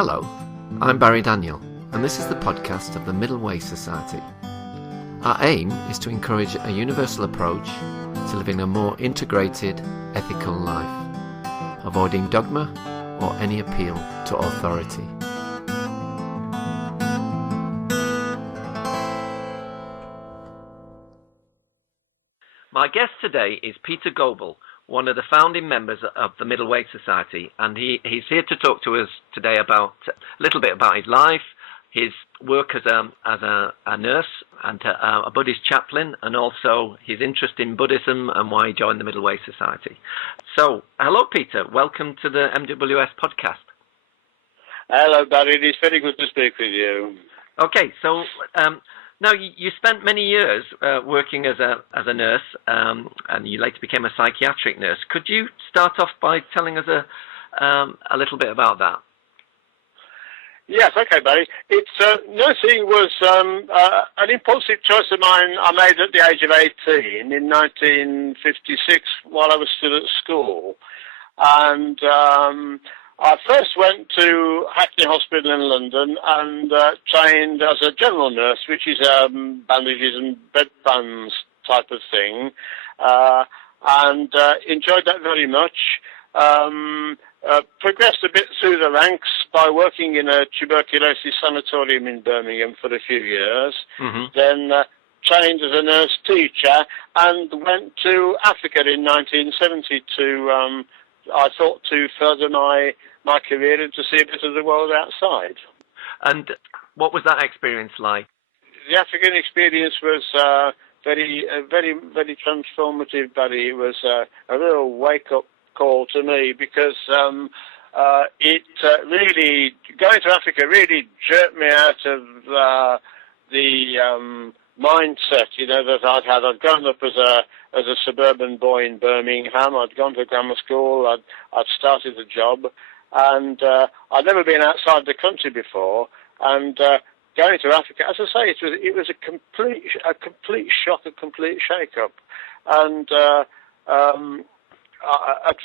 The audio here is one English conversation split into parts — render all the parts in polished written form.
Hello, I'm Barry Daniel, and this is the podcast of the Middle Way Society. Our aim is to encourage a universal approach to living a more integrated, ethical life, avoiding dogma or any appeal to authority. My guest today is Peter Goble, one of the founding members of the Middle Way Society, and he's here to talk to us today about a little bit about his life, his work as a nurse and a Buddhist chaplain, and also his interest in Buddhism and why he joined the Middle Way Society. So, hello Peter, welcome to the MWS Podcast. Hello Barry, it's very good to speak with you. Okay, so now you spent many years working as a nurse, and you later became a psychiatric nurse. Could you start off by telling us a little bit about that? Yes, okay, Barry. Nursing was an impulsive choice of mine I made at the age of 18 in 1956 while I was still at school. And I first went to Hackney Hospital in London and trained as a general nurse, which is bandages and bedpans type of thing, and enjoyed that very much. Progressed a bit through the ranks by working in a tuberculosis sanatorium in Birmingham for a few years, then trained as a nurse teacher and went to Africa in 1970 I thought to further my career and to see a bit of the world outside. And what was that experience like? The African experience was very transformative, Barry. It was a real wake-up call to me because it really, going to Africa really jerked me out of the mindset, that I'd had. I'd grown up as a suburban boy in Birmingham. I'd gone to grammar school. I'd started a job, and I'd never been outside the country before. And going to Africa, as I say, it was a complete shock, a complete shake-up. And at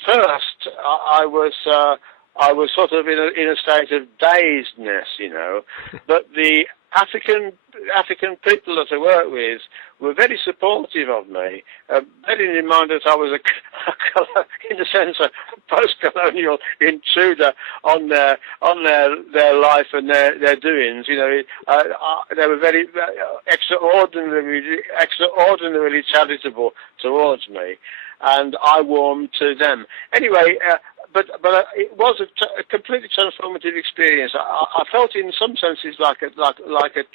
first, I was sort of in a state of dazedness, but the African people that I worked with were very supportive of me, bearing in mind that I was in a sense a post-colonial intruder on their life and their doings. They were very extraordinarily charitable towards me, and I warmed to them. Anyway. But it was a completely transformative experience. I felt, in some senses, like a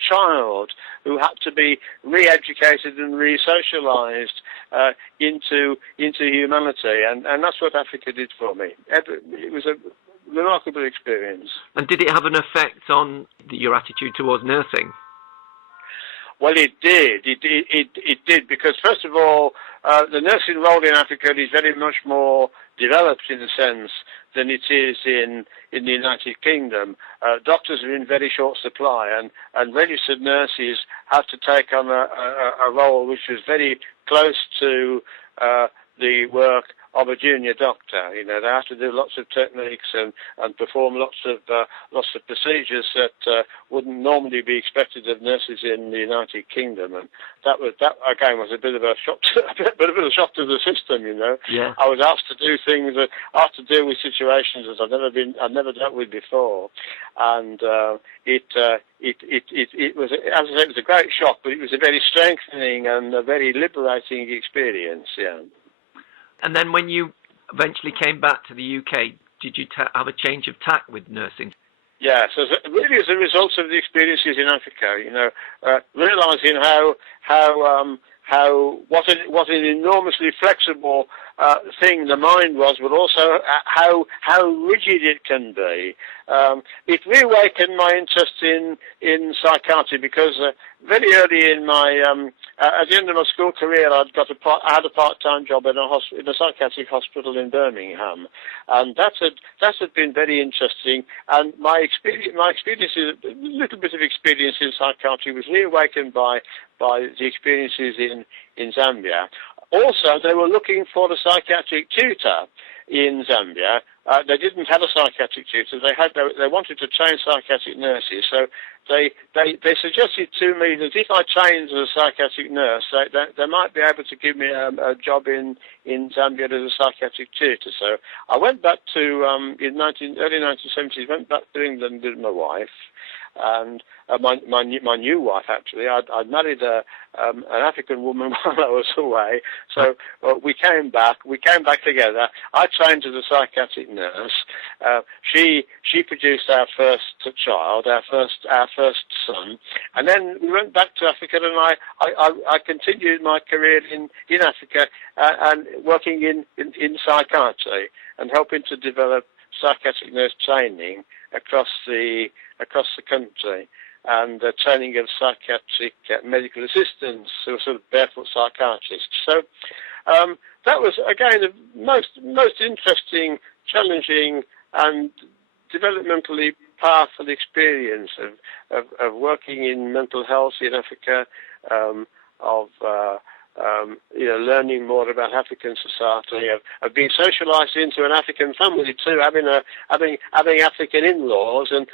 child who had to be re-educated and re-socialized into humanity, and that's what Africa did for me. It was a remarkable experience. And did it have an effect on your attitude towards nursing? Well, it did. It did, because first of all, the nursing role in Africa is very much more developed in a sense than it is in the United Kingdom. Doctors are in very short supply, and registered nurses have to take on a role which was very close to the work of a junior doctor. They have to do lots of techniques and perform lots of procedures that wouldn't normally be expected of nurses in the United Kingdom, and that again was a bit of a shock, to the system. Yeah. I was asked to do things, asked to deal with situations that I've never dealt with before, and it was, as I said, it was a great shock, but it was a very strengthening and a very liberating experience. Yeah. And then when you eventually came back to the UK, did you have a change of tack with nursing? Yes, really as a result of the experiences in Africa, realising what an enormously flexible thing the mind was, but also how rigid it can be. It reawakened my interest in psychiatry because very early in my at the end of my school career, I had a part-time job in a psychiatric hospital in Birmingham, and that had been very interesting. And my experiences, a little bit of experience in psychiatry, was reawakened by the experiences in Zambia. Also, they were looking for a psychiatric tutor in Zambia. They didn't have a psychiatric tutor. They wanted to train psychiatric nurses, so they suggested to me that if I trained as a psychiatric nurse, they might be able to give me a job in Zambia as a psychiatric tutor. So I went back to in early 1970s. Went back to England with my wife. And my new wife, actually, I'd married an African woman while I was away. So we came back together. I trained as a psychiatric nurse. She produced our first child, our first son, and then we went back to Africa. And I continued my career in Africa and working in psychiatry and helping to develop psychiatric nurse training across the country, and training of psychiatric medical assistants who are sort of barefoot psychiatrists. So that was, again, the most interesting, challenging, and developmentally powerful experience of working in mental health in Africa, learning more about African society, of being socialised into an African family too, having African in-laws and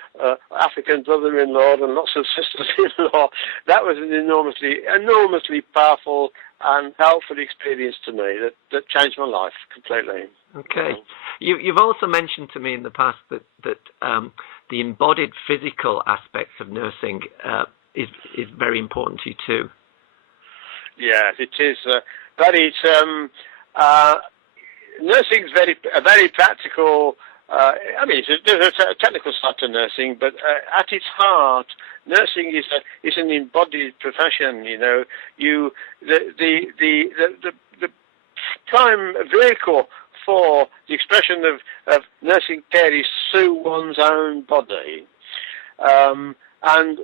African brother-in-law and lots of sisters-in-law. That was an enormously powerful and helpful experience to me that changed my life completely. Okay. You've also mentioned to me in the past that the embodied physical aspects of nursing is very important to you too. Yes, it is. Nursing is a very practical. There's a technical side to nursing, but at its heart, nursing is an embodied profession. You know, the prime vehicle for the expression of nursing care is through one's own body. And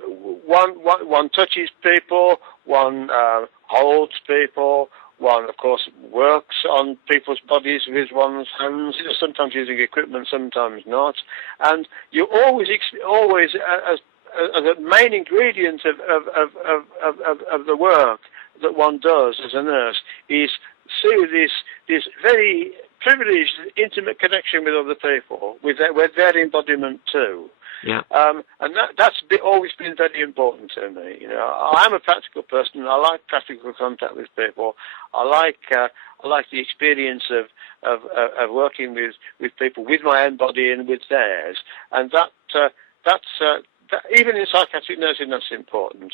one touches people, one holds people, one, of course, works on people's bodies with one's hands, sometimes using equipment, sometimes not. And you always as a main ingredient of the work that one does as a nurse is through this very privileged, intimate connection with other people, with their embodiment too. Yeah. And that's always been very important to me. You know, I am a practical person. I like practical contact with people. I like the experience of working with people, with my own body and with theirs. And that's even in psychiatric nursing, that's important.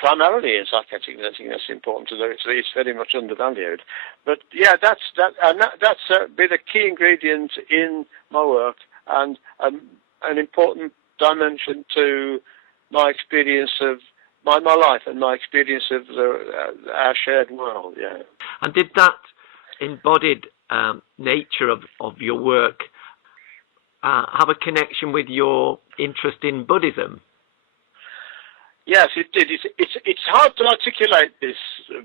Primarily in psychiatric nursing, that's important to do. It's very much undervalued. But yeah, that's been a key ingredient in my work and an important dimension to my experience of my life and my experience of our shared world. Yeah. And did that embodied nature of your work have a connection with your interest in Buddhism? Yes, it did. It's hard to articulate this,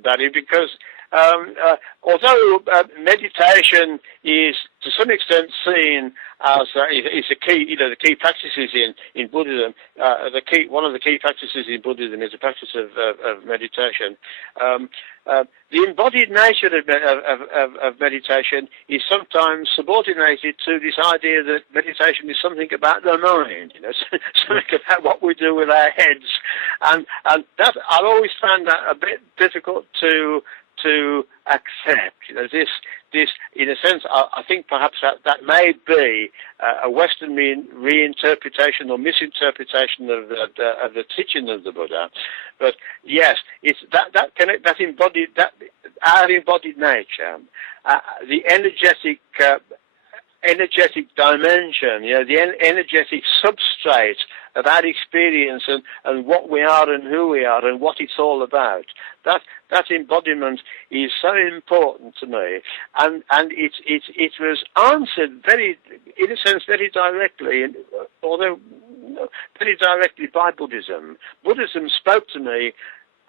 Barry, because although meditation is to some extent seen as is a key, the key practices in Buddhism. One of the key practices in Buddhism is the practice of meditation. The embodied nature of meditation is sometimes subordinated to this idea that meditation is something about the mind, something about what we do with our heads, and that I've always found that a bit difficult to accept. This, in a sense, I think perhaps that may be a Western reinterpretation or misinterpretation of the teaching of the Buddha. But yes, it's that our embodied nature, the energetic dimension, the energetic substrate of our experience and what we are and who we are and what it's all about. That embodiment is so important to me, and it was answered in a sense, very directly, although very directly by Buddhism. Buddhism spoke to me.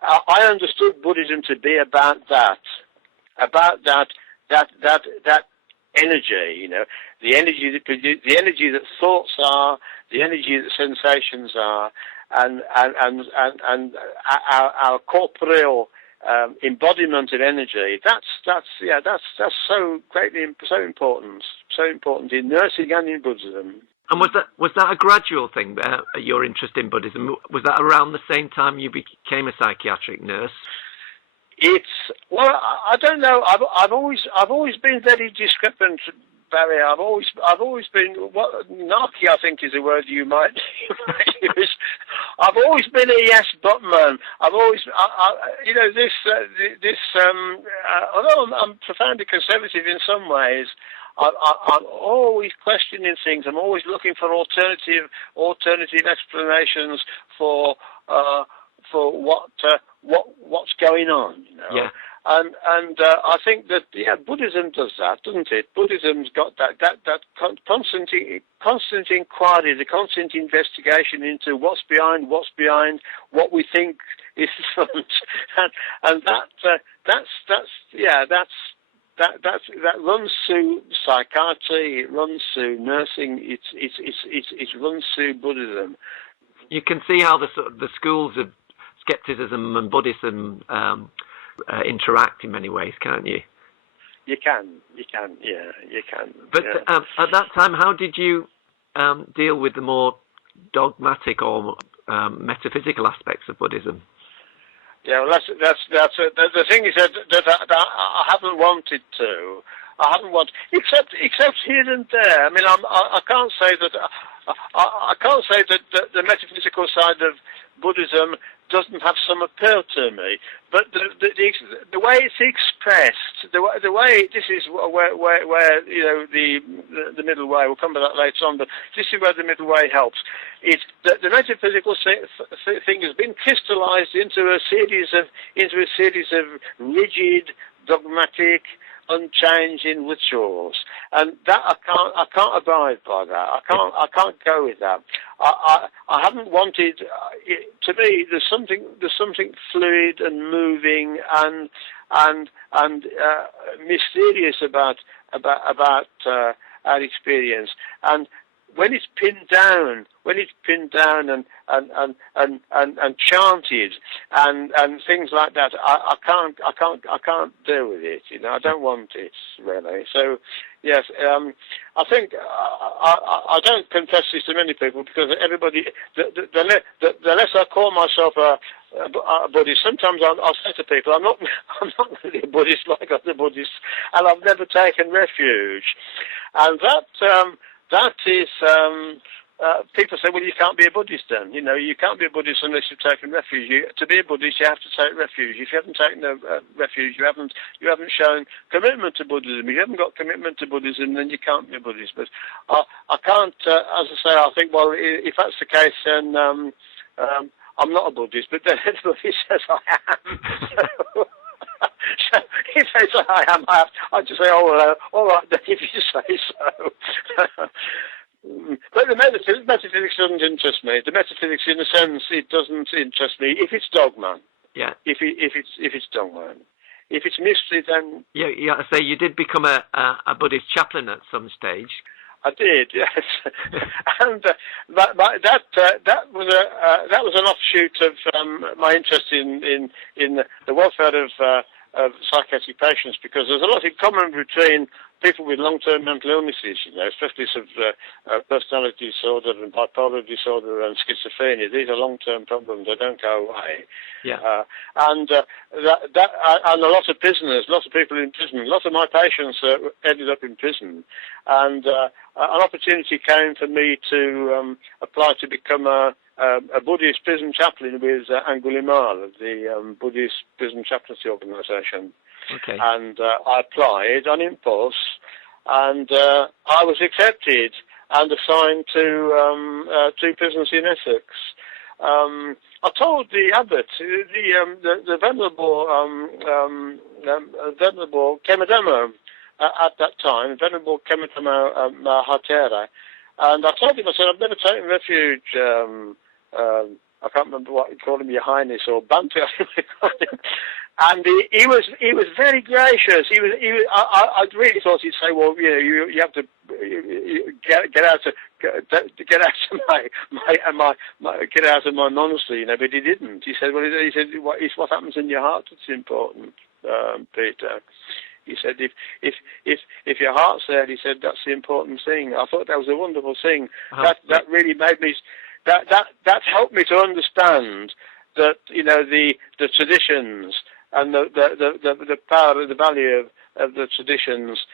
I understood Buddhism to be about that energy, the energy that thoughts are, the energy that sensations are, and our corporeal embodiment of energy. That's so greatly so important in nursing and in Buddhism. And was that a gradual thing? Your interest in Buddhism, was that around the same time you became a psychiatric nurse? I don't know. I've always been very discrepant, Barry. I've always been narky, I think, is a word you might use. I've always been a yes but man. I've always, although I'm profoundly conservative in some ways, I'm always questioning things. I'm always looking for alternative explanations for what's going on. Yeah. And I think that Buddhism does that, doesn't it? Buddhism's got that constant inquiry, the constant investigation into what's behind what we think is front, and that runs through psychiatry, it runs through nursing, it runs through Buddhism. You can see how the schools of skepticism and Buddhism interact in many ways, can't you? You can. But at that time, how did you deal with the more dogmatic or metaphysical aspects of Buddhism? Yeah, well, that's the thing is that I haven't wanted to. I haven't wanted, except here and there. I mean, I can't say that. I can't say that the metaphysical side of Buddhism doesn't have some appeal to me, but the way it's expressed, the way this is where the middle way. We'll come to that later on, but this is where the middle way helps. It's the metaphysical thing has been crystallized into a series of rigid, dogmatic, unchanging rituals, and that I can't abide by that. I can't go with that. I haven't wanted. To me, there's something fluid and moving and mysterious about our experience, and when it's pinned down and chanted and things like that, I can't deal with it. I don't want it really. So yes, I think I don't confess this to many people because everybody. The less I call myself a Buddhist, sometimes I'll say to people, I'm not really a Buddhist like other Buddhists, and I've never taken refuge, and that is, people say, well, you can't be a Buddhist then. You can't be a Buddhist unless you've taken refuge. To be a Buddhist, you have to take refuge. If you haven't taken refuge, you haven't shown commitment to Buddhism. If you haven't got commitment to Buddhism, then you can't be a Buddhist. But I can't, as I say, I think, well, if that's the case, then I'm not a Buddhist. But then everybody says I am. So if they say I am, I just say, oh, well, all right, then if you say so. But the metaphysics doesn't interest me. The metaphysics, in a sense, it doesn't interest me if it's dogma. Yeah. If it's dogma. If it's mystery, then yeah. I say you did become a Buddhist chaplain at some stage. I did, yes, and that was an offshoot of my interest in the welfare of psychiatric patients, because there's a lot in common between people with long-term mental illnesses, especially personality disorder and bipolar disorder and schizophrenia. These are long-term problems; they don't go away. Yeah. And a lot of prisoners, lots of people in prison. A lot of my patients ended up in prison, and an opportunity came for me to apply to become a Buddhist prison chaplain with Angulimala, the Buddhist prison chaplaincy organisation. Okay. And I applied on impulse, and I was accepted and assigned to 2 prisons in Essex. I told the abbot, the venerable Kemadama at that time, Venerable Kemadama Mahatera, and I told him, I said, I've never taken refuge. I can't remember what he called him, Your Highness or Bantu. And he was very gracious. I really thought he'd say, well, you have to get out of my monastery, but he didn't. He said, it's what happens in your heart that's important, Peter. He said, if your heart's there, he said, that's the important thing. I thought that was a wonderful thing. That really made me, that helped me to understand that, the traditions and the power, the value of the traditions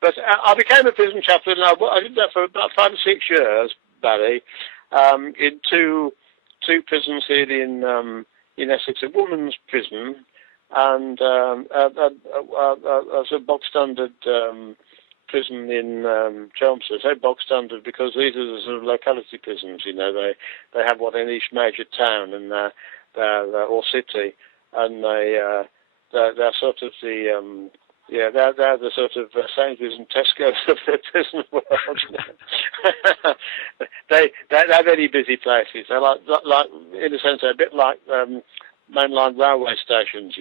but I became a prison chaplain, and I did that for about 5 or 6 years, Barry, in two prisons here in Essex, a women's prison and a bog standard prison in Chelmsford. I say bog standard because these are the sort of locality prisons. They have one in each major town and or city, and they're sort of the they're the sort of Sainsbury's and Tesco's of the prison world. They're very busy places. They're like in a sense, they're a bit like mainline railway stations.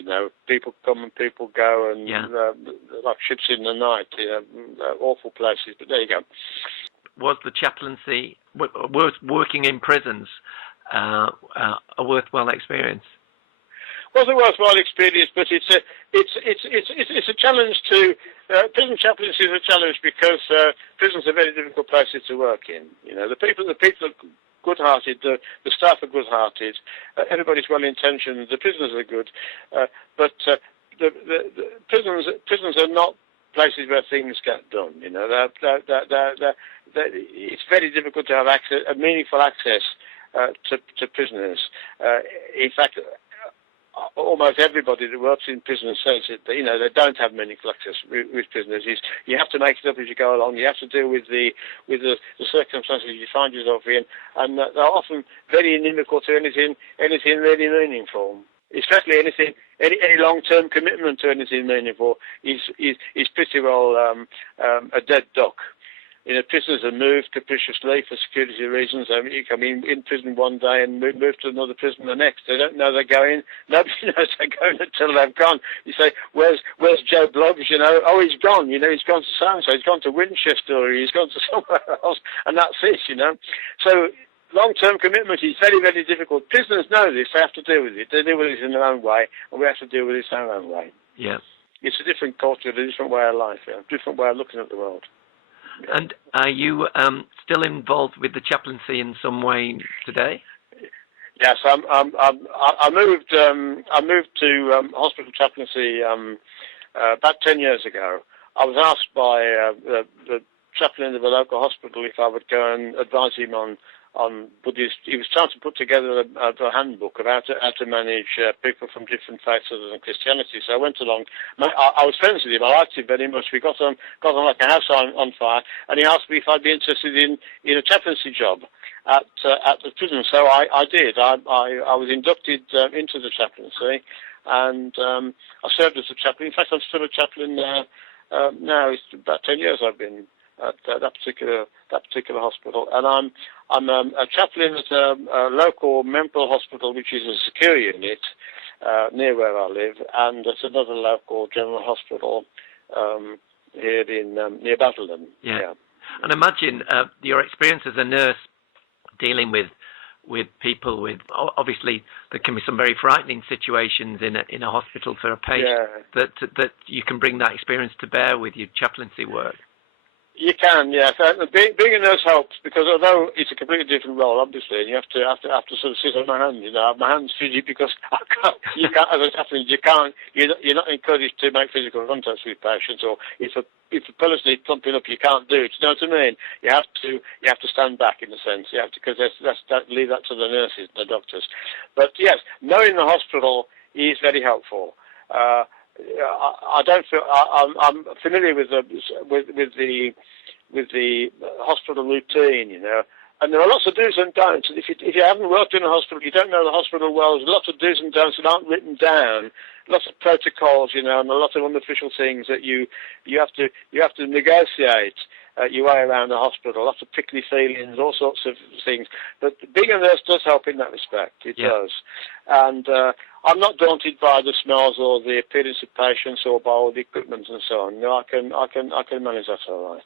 People come and people go, and like ships in the night. Awful places. But there you go. Was the chaplaincy, working in prisons, a worthwhile experience? Was a worthwhile experience, but it's a challenge to prison chaplaincy is a challenge because prisons are very difficult places to work in. The people are good-hearted, the staff are good-hearted, everybody's well-intentioned, the prisoners are good, but the prisons are not places where things get done. It's very difficult to have meaningful access to prisoners. In fact, almost everybody that works in prison says that they don't have meaningful access with prisoners. You have to make it up as you go along. You have to deal with the circumstances you find yourself in, and they're often very inimical to anything really meaningful. Especially any long-term commitment to anything meaningful is pretty well a dead duck. Prisoners are moved capriciously for security reasons. You come in prison one day and move to another prison the next. They don't know they're going. Nobody knows they're going until they've gone. You say, where's Joe Bloggs? Oh, he's gone. He's gone to so-and-so. He's gone to Winchester, or he's gone to somewhere else, and that's it. So long-term commitment is very, very difficult. Prisoners know this. They have to deal with it. They deal with it in their own way, and we have to deal with it in our own way. Yeah. It's a different culture, a different way of life, a different way of looking at the world. And are you still involved with the chaplaincy in some way today? Yes, I moved to hospital chaplaincy about 10 years ago. I was asked by the chaplain of a local hospital if I would go and advise him on Buddhist. He was trying to put together a handbook of how to manage people from different faiths other than Christianity. So I went along. I was friends with him. I liked him very much. We got on like a house on fire. And he asked me if I'd be interested in a chaplaincy job at the prison. So I did. I was inducted into the chaplaincy, and I served as a chaplain. In fact, I'm still a chaplain now. It's about 10 years I've been at that particular hospital, and I'm a chaplain at a local mental hospital, which is a secure unit near where I live, and at another local general hospital here in near Basildon. Yeah. And imagine your experience as a nurse dealing with people with, obviously there can be some very frightening situations in a hospital for a patient. Yeah. That you can bring that experience to bear with your chaplaincy work. You can, yes. Being a nurse helps because although it's a completely different role, obviously, and you have to sort of sit on my hands. I have my hands physically because you can't, as a chaplain, you're not encouraged to make physical contacts with patients, or if a person is plumping up, you can't do it. You know what I mean? You have to stand back in a sense. You have to, because leave that to the nurses, the doctors. But yes, knowing the hospital is very helpful. I don't feel I'm familiar with the hospital routine, and there are lots of do's and don'ts. And if you haven't worked in a hospital, you don't know the hospital well. There's lots of do's and don'ts that aren't written down. Lots of protocols, and a lot of unofficial things that you have to negotiate. your way around the hospital, lots of prickly feelings, all sorts of things. But being a nurse does help in that respect. It does. And I'm not daunted by the smells or the appearance of patients or by all the equipment and so on. No, I can manage that all right.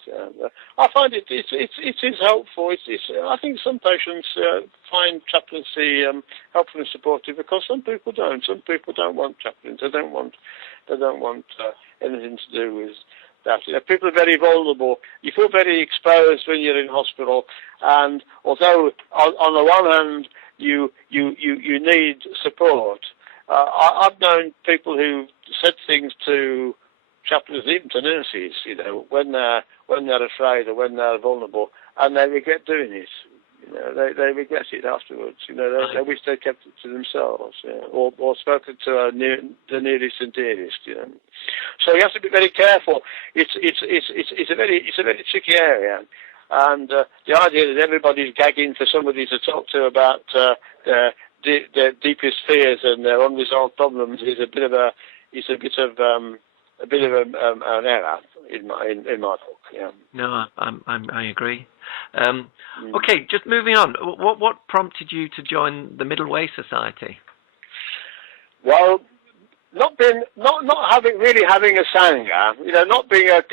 I find it is helpful. I think some patients find chaplaincy helpful and supportive because some people don't. Some people don't want chaplains. They don't want anything to do with that. People are very vulnerable. You feel very exposed when you're in hospital, and although on the one hand you need support, I've known people who said things to chaplains, even to nurses, when they're afraid or when they're vulnerable, and they regret doing it. They regret it afterwards. They wish they'd kept it to themselves, or spoken to the nearest and dearest. So you have to be very careful. It's a very tricky area, and the idea that everybody's gagging for somebody to talk to about their deepest fears and their unresolved problems is a bit of an error in my book. Yeah. No, I agree. Okay, just moving on. What prompted you to join the Middle Way Society? Well, not having a sangha, not being a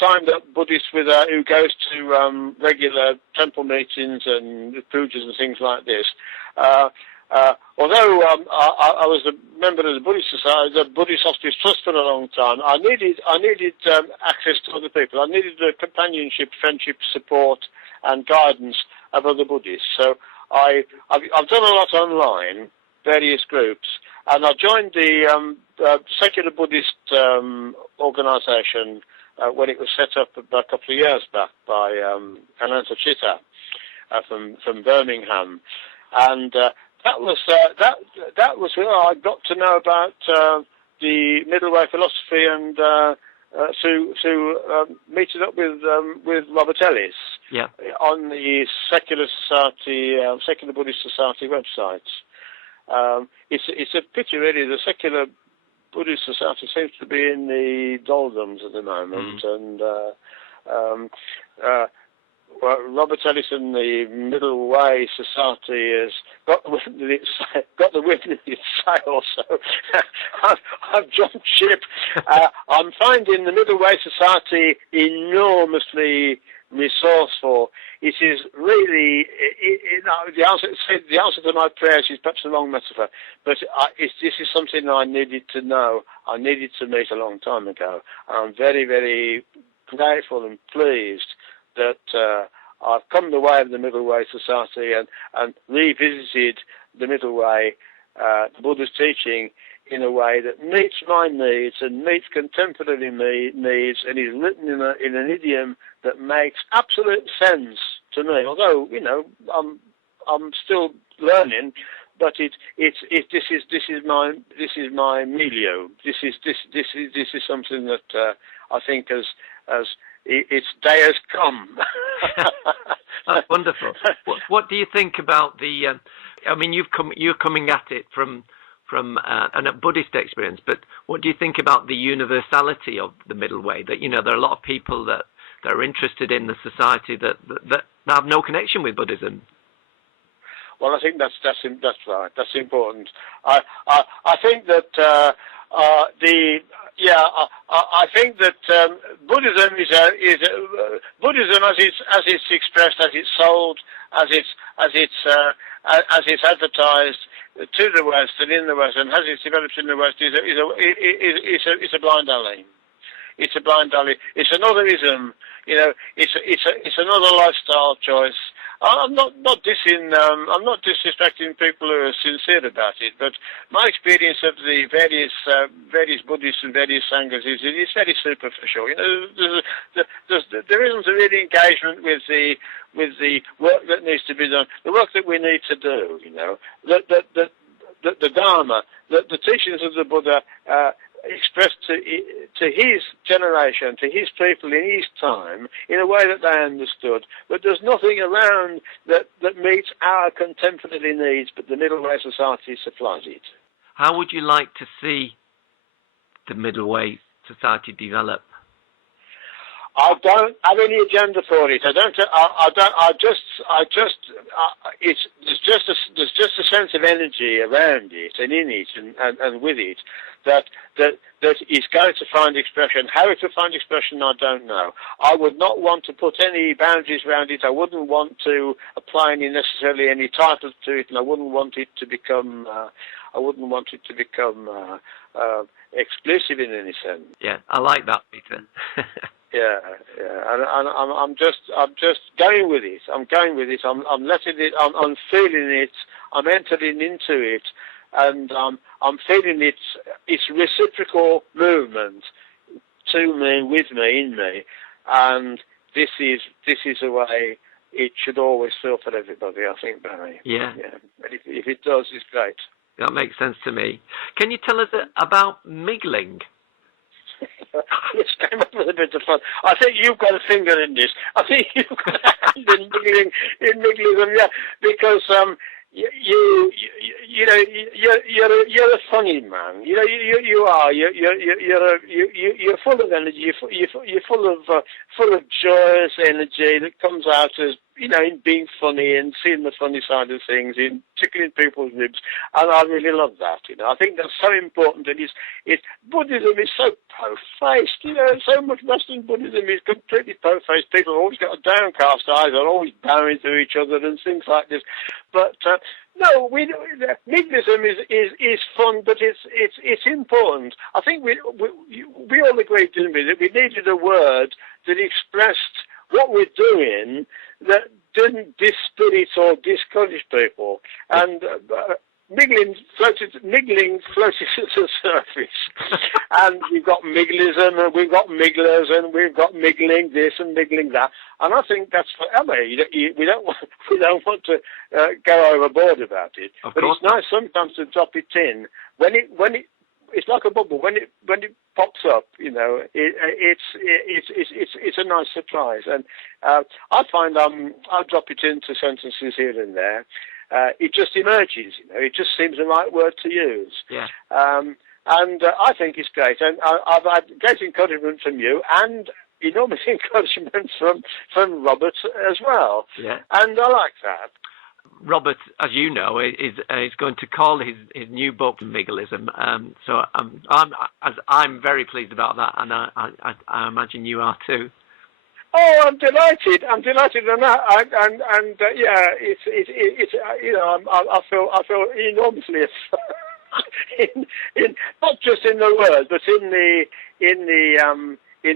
signed up Buddhist who goes to regular temple meetings and pujas and things like this. Although I was a member of the Buddhist Society, the Buddhist Hospice Trust for a long time, I needed access to other people. I needed the companionship, friendship, support, and guidance of other Buddhists. So I've done a lot online, various groups, and I joined the secular Buddhist organisation when it was set up a couple of years back by Ananta Chitta from Birmingham, and that was where I got to know about the Middle Way philosophy and through meeting up with Robert Ellis on the Secular Buddhist Society website. It's a pity really. The Secular Buddhist Society seems to be in the doldrums at the moment, and Robert Ellis and the Middle Way Society has got the wind in its sail, so I've jumped ship. I'm finding the Middle Way Society enormously resourceful. It is really the answer to my prayers is perhaps the wrong metaphor, but this is something I needed to know. I needed to meet a long time ago, and I'm very, very grateful and pleased that I've come the way of the Middle Way Society and revisited the Middle Way, the Buddha's teaching, in a way that meets my needs and meets contemporary needs, and is written in an idiom that makes absolute sense to me. Although I'm still learning, but this is my milieu. This is something that I think as its day has come. That's wonderful. What do you think about the? I mean, you're coming at it from a Buddhist experience, but what do you think about the universality of the Middle Way? That there are a lot of people that are interested in the society that have no connection with Buddhism. Well, I think that's right. That's important. I think that I think that Buddhism is Buddhism as it's expressed, as it's sold, as it's advertised to the West and in the West, and as it's developed in the West, is a blind alley. It's a blind alley. It's another ism. It's another lifestyle choice. I'm not disrespecting people who are sincere about it, but my experience of the various Buddhists and various sanghas is it's very superficial. There isn't a real engagement with the work that needs to be done, the work that we need to do. The Dharma, the teachings of the Buddha. Expressed to his generation, to his people in his time, in a way that they understood. But there's nothing around that meets our contemporary needs, but the Middle Way Society supplies it. How would you like to see the Middle Way Society develop? I don't have any agenda for it. I don't. There's just a sense of energy around it and in it and with it that is going to find expression. How it will find expression, I don't know. I would not want to put any boundaries around it. I wouldn't want to apply necessarily any titles to it, and I wouldn't want it to become. Exclusive in any sense. Yeah, I like that, Peter. Yeah, and I'm just going with it. I'm going with it. I'm letting it. I'm feeling it. I'm entering into it, and I'm feeling its reciprocal movement to me, with me, in me, and this is the way it should always feel for everybody. I think, Barry. Yeah. But if it does, it's great. That makes sense to me. Can you tell us about miggling? This came up with a bit of fun. I think you've got a finger in this. I think you've got a hand in miggling, yeah, because you're a funny man. You are. You're full of energy. You're full of joyous energy that comes out as in being funny and seeing the funny side of things, in tickling people's ribs, and I really love that. I think that's so important. And Buddhism is so po-faced. So much Western Buddhism is completely po-faced. People have always got downcast eyes. They're always bowing to each other and things like this. But no, Buddhism is fun, but it's important. I think we all agreed, didn't we, that we needed a word that expressed what we're doing that didn't dispirit or discourage people. And miggling floated to the surface. And we've got migglism, and we've got migglers, and we've got miggling this and miggling that. And I think that's forever. We don't want to go overboard about it. But it's nice sometimes to drop it in when it's like a bubble. When it pops up, it's a nice surprise. And I find I'll drop it into sentences here and there. It just emerges. It just seems the right word to use. Yeah. And I think it's great. And I've had great encouragement from you and enormous encouragement from Robert as well. Yeah. And I like that. Robert, as you know, is going to call his new book "Migglism." So I'm very pleased about that, and I imagine you are too. Oh, I'm delighted, and I feel enormously in not just in the words, but in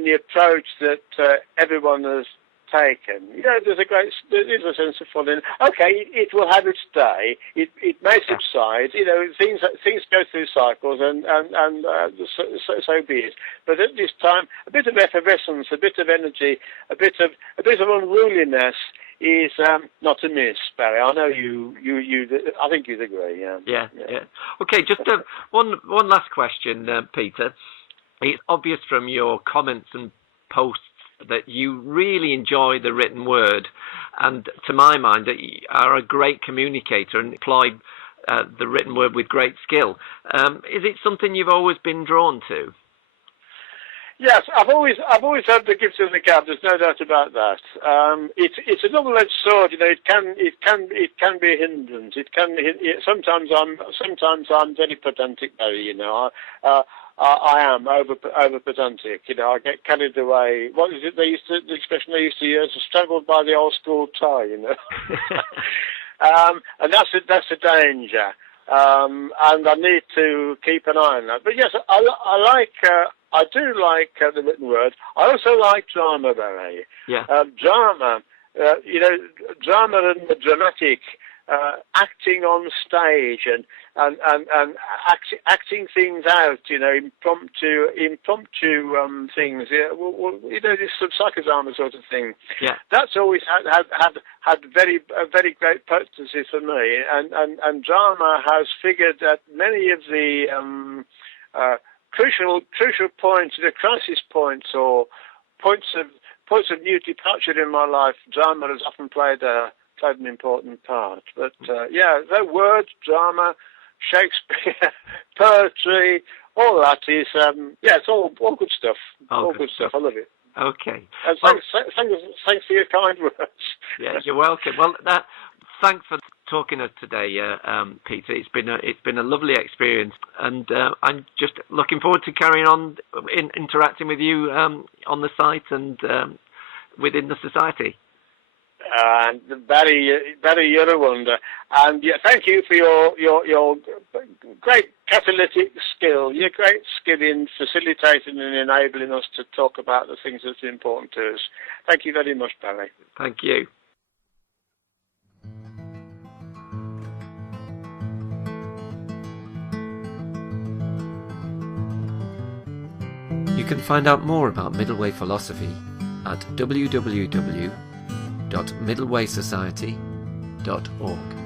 the approach that everyone has taken. There's a sense of fun in it. Okay, it will have its day. It may subside. Things go through cycles, and so be it. But at this time, a bit of effervescence, a bit of energy, a bit of unruliness is not amiss, Barry. I know you. I think you'd agree. Yeah. Okay, just one last question, Peter. It's obvious from your comments and posts that you really enjoy the written word, and to my mind that you are a great communicator and employ the written word with great skill. Is it something you've always been drawn to? Yes, I've always had the gift of the gab. There's no doubt about that. It's a double-edged sword. It can be a hindrance. Sometimes I'm very pedantic, Barry. I am over pedantic. I get carried away. What is it? The expression they used to use: "Strangled by the old school tie." And that's a danger. And I need to keep an eye on that. But yes, I do like the written word. I also like drama, Barry. Yeah. Drama. Drama and the dramatic. Acting on stage and acting things out, impromptu things. This sort of psychodrama sort of thing. Yeah. That's always had very great potency for me, and drama has figured at many of the crucial points, the crisis points or points of new departure in my life. Drama has often played an important part. But the words, drama, Shakespeare, poetry, all that is it's all good stuff. All good stuff. I love it. Okay. Thanks for your kind words. Yeah, you're welcome. Well, thanks for talking to us today, Peter. It's been a lovely experience, and I'm just looking forward to carrying on interacting with you on the site and within the society. And Barry, you're a wonder. And thank you for your great catalytic skill, your great skill in facilitating and enabling us to talk about the things that's important to us. Thank you very much, Barry. Thank you. You can find out more about Middle Way philosophy at www.middlewaysociety.org.